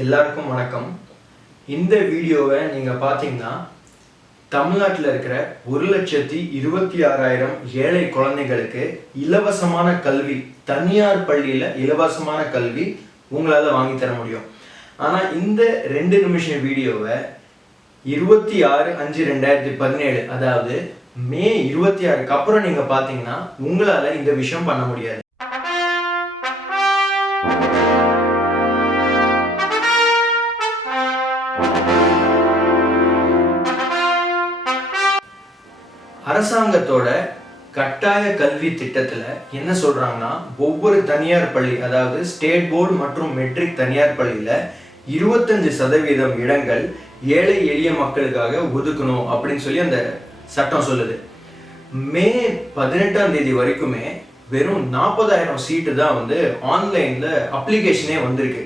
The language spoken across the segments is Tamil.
எல்லாருக்கும் வணக்கம். இந்த வீடியோவை நீங்கள் பார்த்தீங்கன்னா தமிழ்நாட்டில் இருக்கிற 1,26,000 ஏழை குழந்தைகளுக்கு இலவசமான கல்வி, தனியார் பள்ளியில் இலவசமான கல்வி உங்களால் வாங்கி தர முடியும். ஆனால் இந்த 2 நிமிஷம் வீடியோவை 26/5/2017 அதாவது மே 26க்கு அப்புறம் நீங்கள் பார்த்தீங்கன்னா உங்களால் இந்த விஷயம் பண்ண முடியாது. அரசாங்கத்தோட கட்டாய கல்வி திட்டத்தில் என்ன சொல்றாங்கன்னா, ஒவ்வொரு தனியார் பள்ளி, அதாவது ஸ்டேட் போர்டு மற்றும் மெட்ரிக் தனியார் பள்ளியில் 25% இடங்கள் ஏழை எளிய மக்களுக்காக ஒதுக்கணும் அப்படின்னு சொல்லி அந்த சட்டம் சொல்லுது. மே 18ஆம் தேதி வரைக்குமே வெறும் 40,000 சீட்டு தான் ஆன்லைன்ல அப்ளிகேஷனே வந்திருக்கு.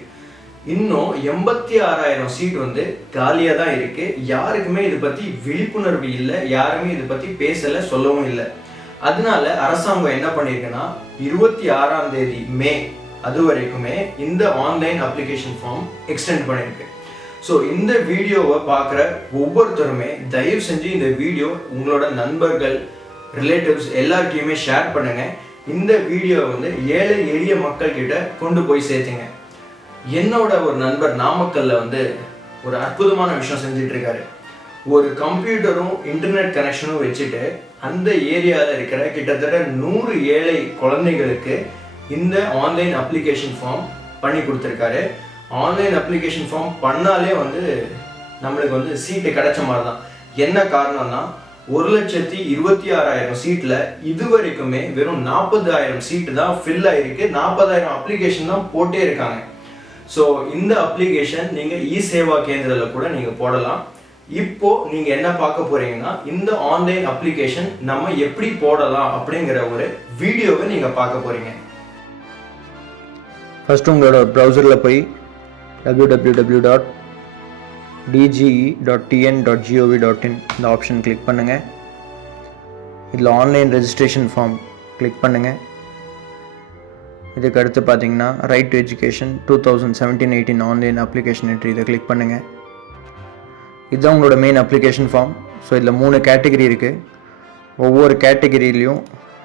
இன்னும் 86,000 சீட் காலியாக தான் இருக்கு. யாருக்குமே இதை பற்றி விழிப்புணர்வு இல்லை, யாருமே இதை பற்றி பேசலை, சொல்லவும் இல்லை. அதனால அரசாங்கம் என்ன பண்ணியிருக்குன்னா 26ஆம் தேதி மே அது வரைக்குமே இந்த ஆன்லைன் அப்ளிகேஷன் ஃபார்ம் எக்ஸ்டெண்ட் பண்ணியிருக்கு. ஸோ இந்த வீடியோவை பார்க்குற ஒவ்வொருத்தருமே தயவு செஞ்சு இந்த வீடியோ உங்களோட நண்பர்கள், ரிலேட்டிவ்ஸ் எல்லாருக்கையுமே ஷேர் பண்ணுங்க. இந்த வீடியோ ஏழை எளிய மக்கள் கிட்ட கொண்டு போய் சேர்த்துங்க. என்னோட ஒரு நண்பர் நாமக்கல்ல ஒரு அற்புதமான விஷயம் செஞ்சுட்டு இருக்காரு. ஒரு கம்ப்யூட்டரும் இன்டர்நெட் கனெக்ஷனும் வச்சுட்டு அந்த ஏரியாவில் இருக்கிற கிட்டத்தட்ட 100 ஏழை குழந்தைகளுக்கு இந்த ஆன்லைன் அப்ளிகேஷன் ஃபார்ம் பண்ணி கொடுத்துருக்காரு. ஆன்லைன் அப்ளிகேஷன் ஃபார்ம் பண்ணாலே நம்மளுக்கு சீட்டு கிடைச்ச மாதிரி தான். என்ன காரணம்னா 1,26,000 சீட்டில் இது வரைக்குமே வெறும் 40,000 சீட்டு தான் ஃபில் ஆகிருக்கு. 40,000 அப்ளிகேஷன் தான் போட்டே இருக்காங்க. ஸோ இந்த அப்ளிகேஷன் நீங்கள் இ-சேவா கேந்திரத்தில் கூட நீங்கள் போடலாம். இப்போ நீங்கள் என்ன பார்க்க போறீங்கன்னா, இந்த ஆன்லைன் அப்ளிகேஷன் நம்ம எப்படி போடலாம் அப்படிங்கிற ஒரு வீடியோவை நீங்கள் பார்க்க போறீங்க. ஃபர்ஸ்ட் உங்களோட ப்ரௌசரில் போய் www.dge.tn.gov.in இந்த ஆப்ஷன் கிளிக் பண்ணுங்கள். இதில் ஆன்லைன் ரெஜிஸ்ட்ரேஷன் ஃபார்ம் கிளிக் பண்ணுங்கள். இதுக்கு அடுத்து பார்த்தீங்கன்னா right to education 2017-18 online application entry, இதை கிளிக் பண்ணுங்கள். இதுதான் உங்களோட மெயின் அப்ளிகேஷன் ஃபார்ம். ஸோ இதில் 3 கேட்டகரி இருக்குது. ஒவ்வொரு கேட்டகரியிலையும்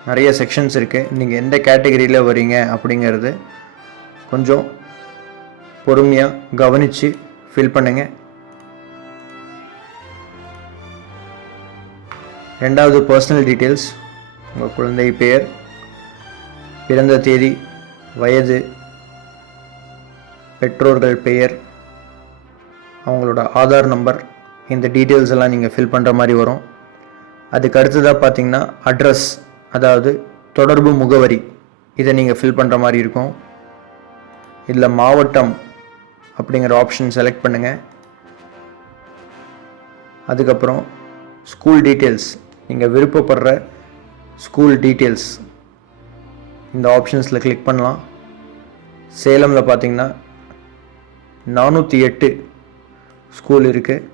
நிறைய செக்ஷன்ஸ் இருக்குது. நீங்கள் எந்த கேட்டகரியில் வரீங்க அப்படிங்கிறது கொஞ்சம் பொறுமையாக கவனித்து ஃபில் பண்ணுங்கள். ரெண்டாவது பர்சனல் டீட்டெயில்ஸ், உங்கள் குழந்தை பெயர், பிறந்த தேதி, வயது, பெற்றோர்கள் பெயர், அவங்களோட ஆதார் நம்பர், இந்த டீட்டெயில்ஸ் எல்லாம் நீங்கள் ஃபில் பண்ணுற மாதிரி வரும். அதுக்கு அடுத்ததாக பார்த்தீங்கன்னா அட்ரஸ், அதாவது தொடர்பு முகவரி, இதை நீங்கள் ஃபில் பண்ணுற மாதிரி இருக்கும். இதில் மாவட்டம் அப்படிங்கிற ஆப்ஷன் செலக்ட் பண்ணுங்கள். அதுக்கப்புறம் ஸ்கூல் டீட்டெயில்ஸ், நீங்கள் விருப்பப்படுற ஸ்கூல் டீட்டெயில்ஸ் இந்த ஆப்ஷன்ஸில் கிளிக் பண்ணலாம். சேலமில் பார்த்தீங்கன்னா 408 ஸ்கூல் இருக்குது.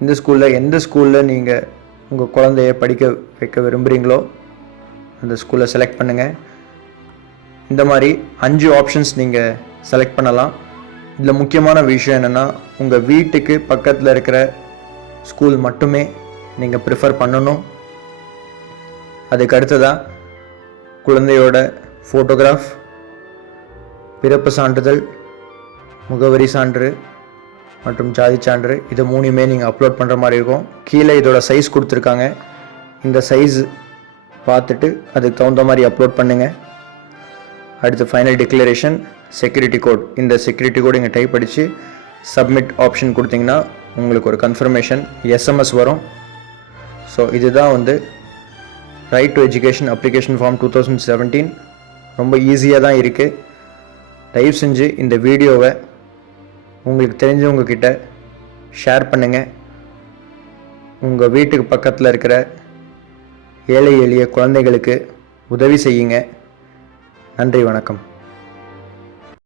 இந்த ஸ்கூலில் எந்த ஸ்கூலில் நீங்கள் உங்கள் குழந்தைய படிக்க வைக்க விரும்புகிறீங்களோ அந்த ஸ்கூலை செலக்ட் பண்ணுங்கள். இந்த மாதிரி 5 ஆப்ஷன்ஸ் நீங்கள் செலக்ட் பண்ணலாம். இதில் முக்கியமான விஷயம் என்னென்னா, உங்கள் வீட்டுக்கு பக்கத்தில் இருக்கிற ஸ்கூல் மட்டுமே நீங்கள் ப்ரிஃபர் பண்ணணும். அதுக்கு அடுத்ததாக குழந்தையோட ஃபோட்டோகிராஃப், பிறப்பு சான்றிதழ், முகவரி சான்று மற்றும் ஜாதி சான்று, இது 3மே நீங்கள் அப்லோட் பண்ணுற மாதிரி இருக்கும். கீழே இதோட சைஸ் கொடுத்துருக்காங்க. இந்த சைஸ் பார்த்துட்டு அதுக்கு தகுந்த மாதிரி அப்லோட் பண்ணுங்கள். அடுத்து ஃபைனல் டிக்ளரேஷன், செக்யூரிட்டி கோட். இந்த செக்யூரிட்டி கோட் இங்கே டைப் அடித்து சப்மிட் ஆப்ஷன் கொடுத்தீங்கன்னா உங்களுக்கு ஒரு கன்ஃபர்மேஷன் SMS வரும். ஸோ இதுதான் right to education application form 2017. ரொம்ப ஈஸியாக தான் இருக்குது. தயவு செஞ்சு இந்த வீடியோவை உங்களுக்கு தெரிஞ்சவங்க கிட்ட ஷேர் பண்ணுங்கள். உங்கள் வீட்டுக்கு பக்கத்தில் இருக்கிற ஏழை எளிய குழந்தைகளுக்கு உதவி செய்யுங்க. நன்றி, வணக்கம்.